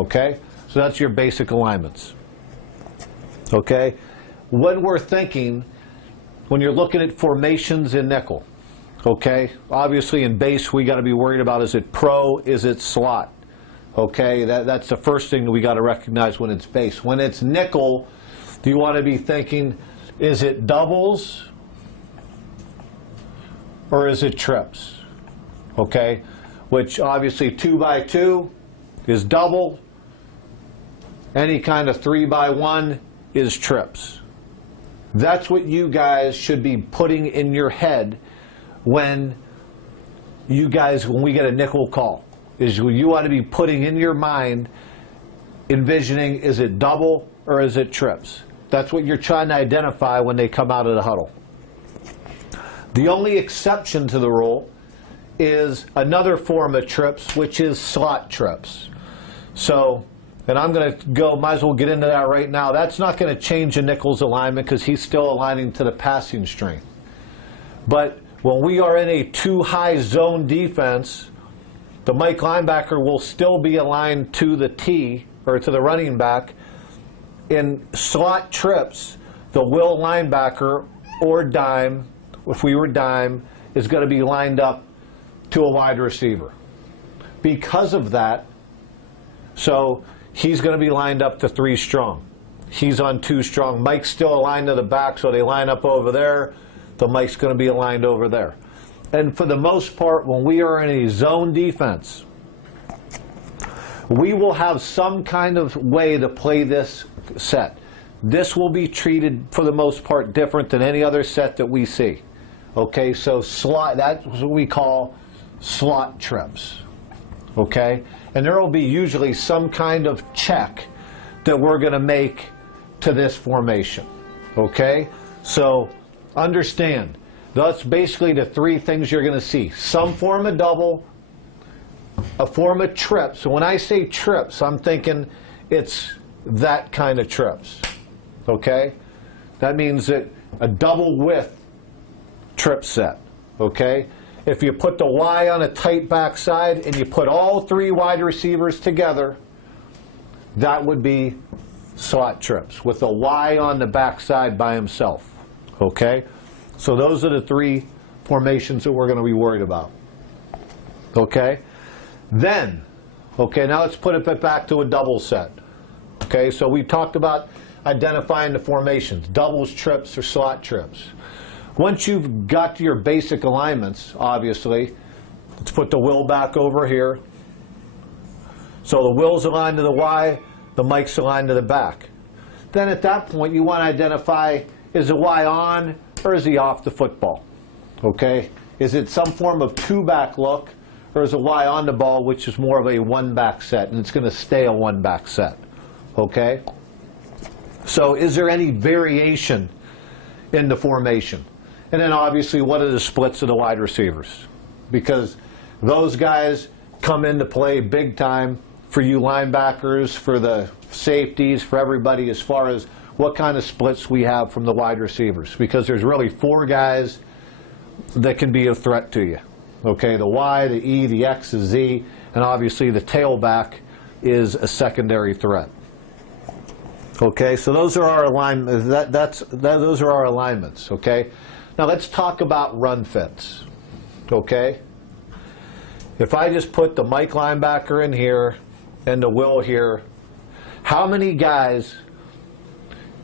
Okay? So that's your basic alignments. Okay? When we're thinking, when you're looking at formations in nickel, okay, obviously in base we got to be worried about, is it pro, is it slot? Okay, that's the first thing that we got to recognize when it's base. When it's nickel, do you want to be thinking, is it doubles or is it trips? Okay, which obviously 2x2 is double. Any kind of 3x1 is trips. That's what you guys should be putting in your head when we get a nickel call. Is you want to be putting in your mind, envisioning, is it double or is it trips? That's what you're trying to identify when they come out of the huddle. The only exception to the rule is another form of trips, which is slot trips. So, and I'm going to might as well get into that right now. That's not going to change the nickel's alignment because he's still aligning to the passing strength. But when we are in a too-high zone defense, the Mike linebacker will still be aligned to the T, or to the running back. In slot trips, the will linebacker or dime, if we were dime, is going to be lined up to a wide receiver. Because of that, so he's going to be lined up to 3 strong. He's on 2 strong. Mike's still aligned to the back, so they line up over there. The Mike's going to be aligned over there. And for the most part, when we are in a zone defense, we will have some kind of way to play this set. This will be treated, for the most part, different than any other set that we see. Okay, so slot, that's what we call slot trips. Okay, and there will be usually some kind of check that we're going to make to this formation. Okay, so understand, that's basically the 3 things you're going to see. Some form of double, a form of trip. So when I say trips, I'm thinking it's that kind of trips. Okay? That means that a double width trip set. Okay? If you put the Y on a tight backside and you put all 3 wide receivers together, that would be slot trips with a Y on the backside by himself. Okay? So those are the 3 formations that we're going to be worried about. Okay? Then, okay, now let's put it back to a double set. Okay, so we talked about identifying the formations, doubles, trips, or slot trips. Once you've got your basic alignments, obviously, let's put the will back over here. So the will's aligned to the Y, the Mike's aligned to the back. Then at that point, you want to identify, is the Y on or is he off the football? Okay? Is it some form of 2-back look, or is a Y on the ball, which is more of a 1-back set, and it's going to stay a 1-back set? Okay? So is there any variation in the formation? And then obviously, what are the splits of the wide receivers? Because those guys come into play big time for you linebackers, for the safeties, for everybody, as far as what kind of splits we have from the wide receivers. Because there's really 4 guys that can be a threat to you. Okay, the Y, the E, the X, the Z, and obviously the tailback is a secondary threat. Okay, so those are our alignments. Those are our alignments. Okay, now let's talk about run fits. Okay, if I just put the Mike linebacker in here and the Will here, how many guys?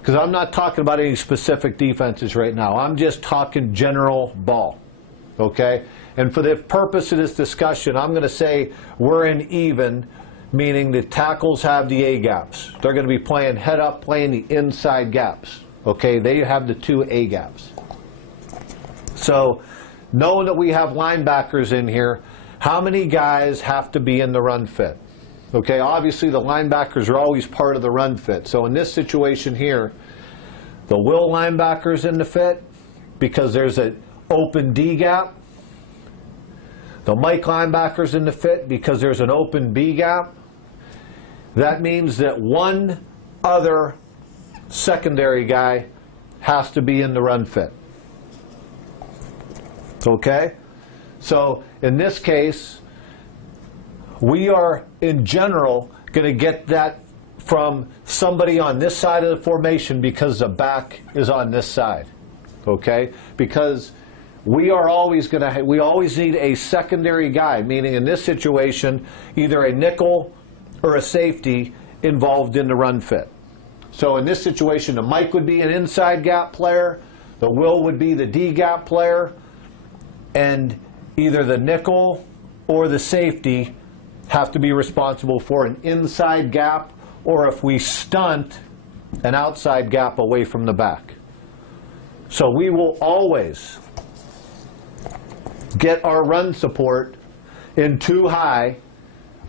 Because I'm not talking about any specific defenses right now. I'm just talking general ball. Okay, and for the purpose of this discussion, I'm going to say we're in even, meaning the tackles have the A gaps. They're going to be playing head up, playing the inside gaps. Okay, they have the 2 A gaps. So, knowing that we have linebackers in here, how many guys have to be in the run fit? Okay, obviously the linebackers are always part of the run fit. So in this situation here, the Will linebacker's in the fit because there's an open D gap. The Mike linebacker's in the fit because there's an open B gap. That means that one other secondary guy has to be in the run fit. Okay? So in this case, we are in general going going to get that from somebody on this side of the formation because the back is on this side, okay? Because we always need a secondary guy, meaning in this situation, either a nickel or a safety involved in the run fit. So in this situation, the Mike would be an inside gap player, the Will would be the D gap player, and either the nickel or the safety have to be responsible for an inside gap, or if we stunt, an outside gap away from the back. So we will always get our run support in too high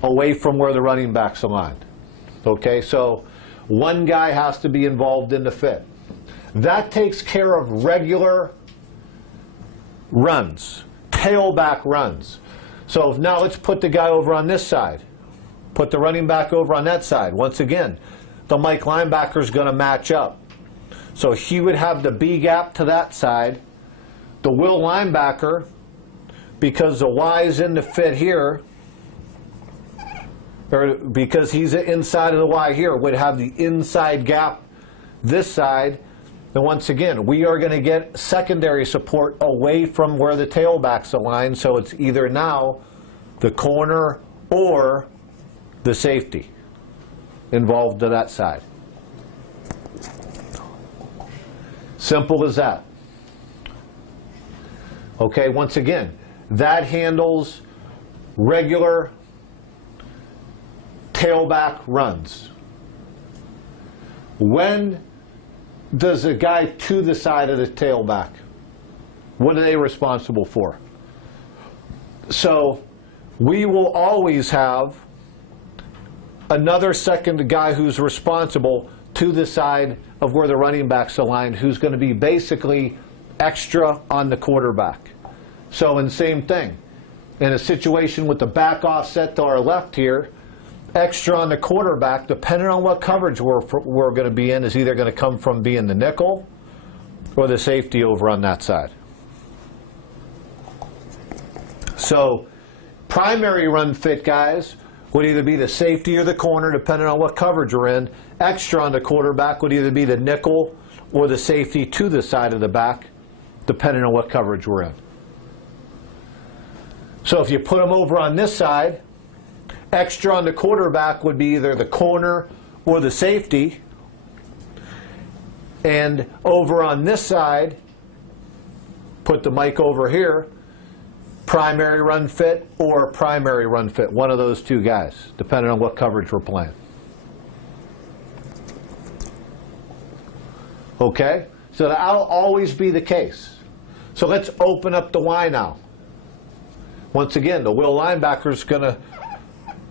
away from where the running back's aligned. Okay, so one guy has to be involved in the fit. That takes care of regular runs, tailback runs. So now let's put the guy over on this side. Put the running back over on that side. Once again, the Mike linebacker is going to match up. So he would have the B gap to that side. The Will linebacker, because the Y is in the fit here, or because he's inside of the Y here, would have the inside gap this side. And once again, we are going to get secondary support away from where the tailback's aligned, so it's either now the corner or the safety involved to that side. Simple as that. Okay, once again, that handles regular tailback runs. When does a guy to the side of the tailback, what are they responsible for? So we will always have another second guy who's responsible to the side of where the running back's aligned, who's going to be basically extra on the quarterback. So in the same thing, in a situation with the back offset to our left here, extra on the quarterback, depending on what coverage we're going to be in, is either going to come from being the nickel or the safety over on that side. So primary run fit guys would either be the safety or the corner, depending on what coverage we're in. Extra on the quarterback would either be the nickel or the safety to the side of the back, depending on what coverage we're in. So if you put them over on this side, extra on the quarterback would be either the corner or the safety. And over on this side, put the Mike over here, primary run fit or primary run fit. One of those two guys, depending on what coverage we're playing. Okay? So that'll always be the case. So let's open up the Y now. Once again, the Will linebacker's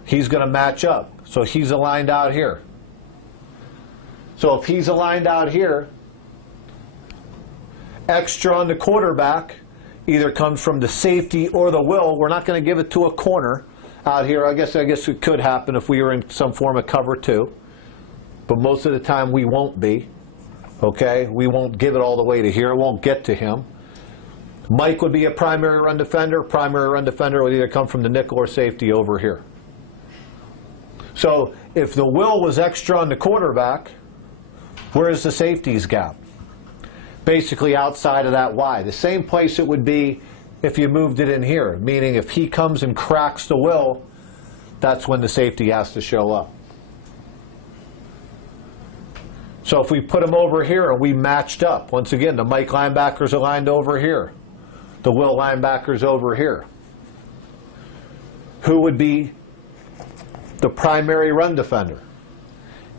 he's going to match up. So he's aligned out here. So if he's aligned out here, extra on the quarterback either comes from the safety or the Will. We're not going to give it to a corner out here. I guess it could happen if we were in some form of cover two. But most of the time we won't be. Okay? We won't give it all the way to here. It won't get to him. Mike would be a primary run defender. Primary run defender would either come from the nickel or safety over here. So if the Will was extra on the quarterback, where's the safety's gap? Basically outside of that Y. The same place it would be if you moved it in here, meaning if he comes and cracks the Will, that's when the safety has to show up. So if we put him over here and we matched up, once again, the Mike linebacker's aligned over here. The Will linebacker's over here. Who would be the primary run defender?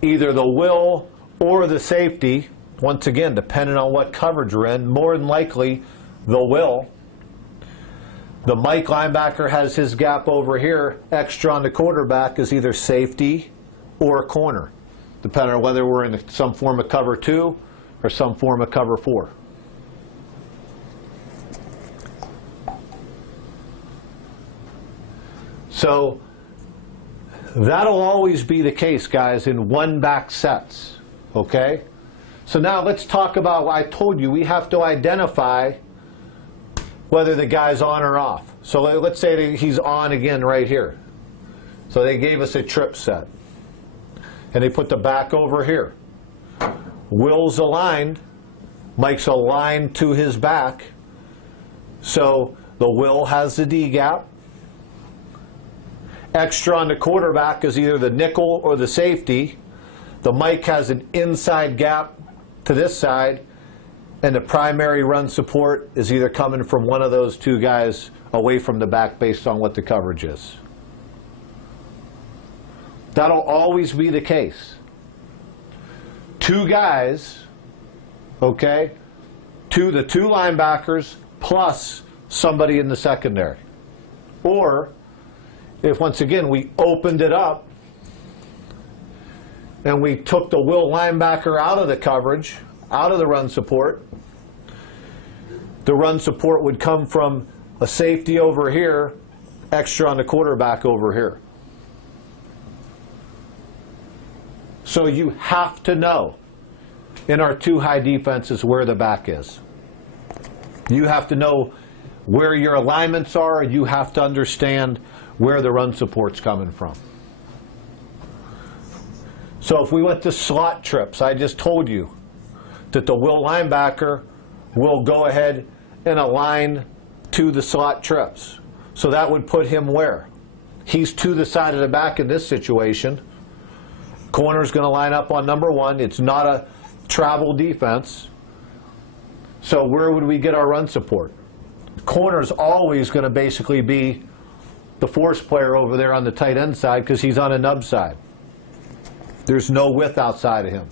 Either the Will or the safety, once again, depending on what coverage we're in, more than likely the Will. The Mike linebacker has his gap over here. Extra on the quarterback is either safety or corner, depending on whether we're in some form of cover two or some form of cover four. So that'll always be the case, guys, in one back sets. Okay? So now let's talk about what I told you. We have to identify whether the guy's on or off. So let's say that he's on again right here. So they gave us a trip set. and they put the back over here. Will's aligned, Mike's aligned to his back, so the Will has the D gap. Extra on the quarterback is either the nickel or the safety. The Mike has an inside gap to this side, and the primary run support is either coming from one of those two guys away from the back based on what the coverage is. That'll always be the case. Two guys, okay, the two linebackers plus somebody in the secondary. Or if, once again, we opened it up and we took the Will linebacker out of the coverage, out of the run support, the run support would come from a safety over here, extra on the quarterback over here. So you have to know in our two high defenses where the back is. You have to know where your alignments are. You have to understand where the run support's coming from. So if we went to slot trips, I just told you that the Will linebacker will go ahead and align to the slot trips. So that would put him where? He's to the side of the back in this situation. Corner's going to line up on number one. It's not a travel defense. So where would we get our run support? Corner's always going to basically be the force player over there on the tight end side because he's on a nub side. There's no width outside of him.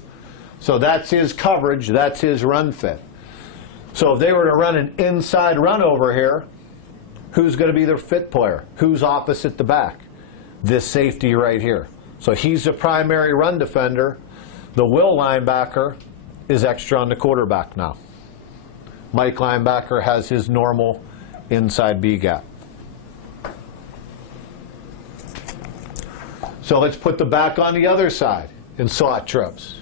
So that's his coverage, that's his run fit. So if they were to run an inside run over here, who's going to be their fit player? Who's opposite the back? This safety right here. So he's the primary run defender. The Will linebacker is extra on the quarterback now. Mike linebacker has his normal inside B gap. So let's put the back on the other side in slot trips.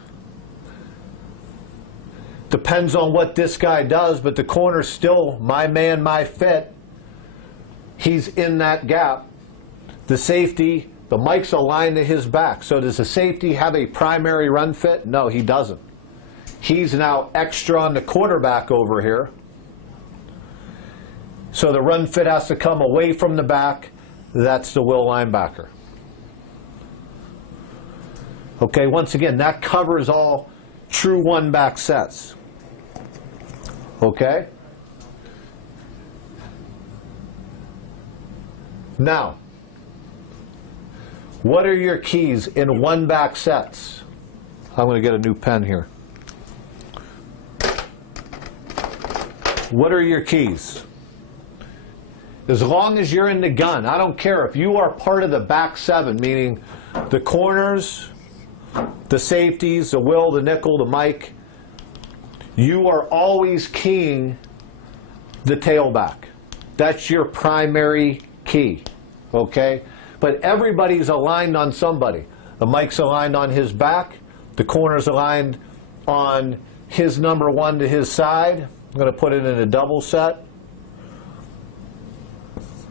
Depends on what this guy does, but the corner's still my man, my fit. He's in that gap. The safety, the Mike's aligned to his back. So does the safety have a primary run fit? No, he doesn't. He's now extra on the quarterback over here. So the run fit has to come away from the back. That's the Will linebacker. Okay, once again, that covers all true one-back sets. Okay? Now, what are your keys in one-back sets? I'm going to get a new pen here. What are your keys? As long as you're in the gun, I don't care if you are part of the back seven, meaning the corners, the safeties, the Will, the nickel, the Mike, you are always keying the tailback. That's your primary key, okay? But everybody's aligned on somebody. The Mike's aligned on his back. The corner's aligned on his number one to his side. I'm going to put it in a double set.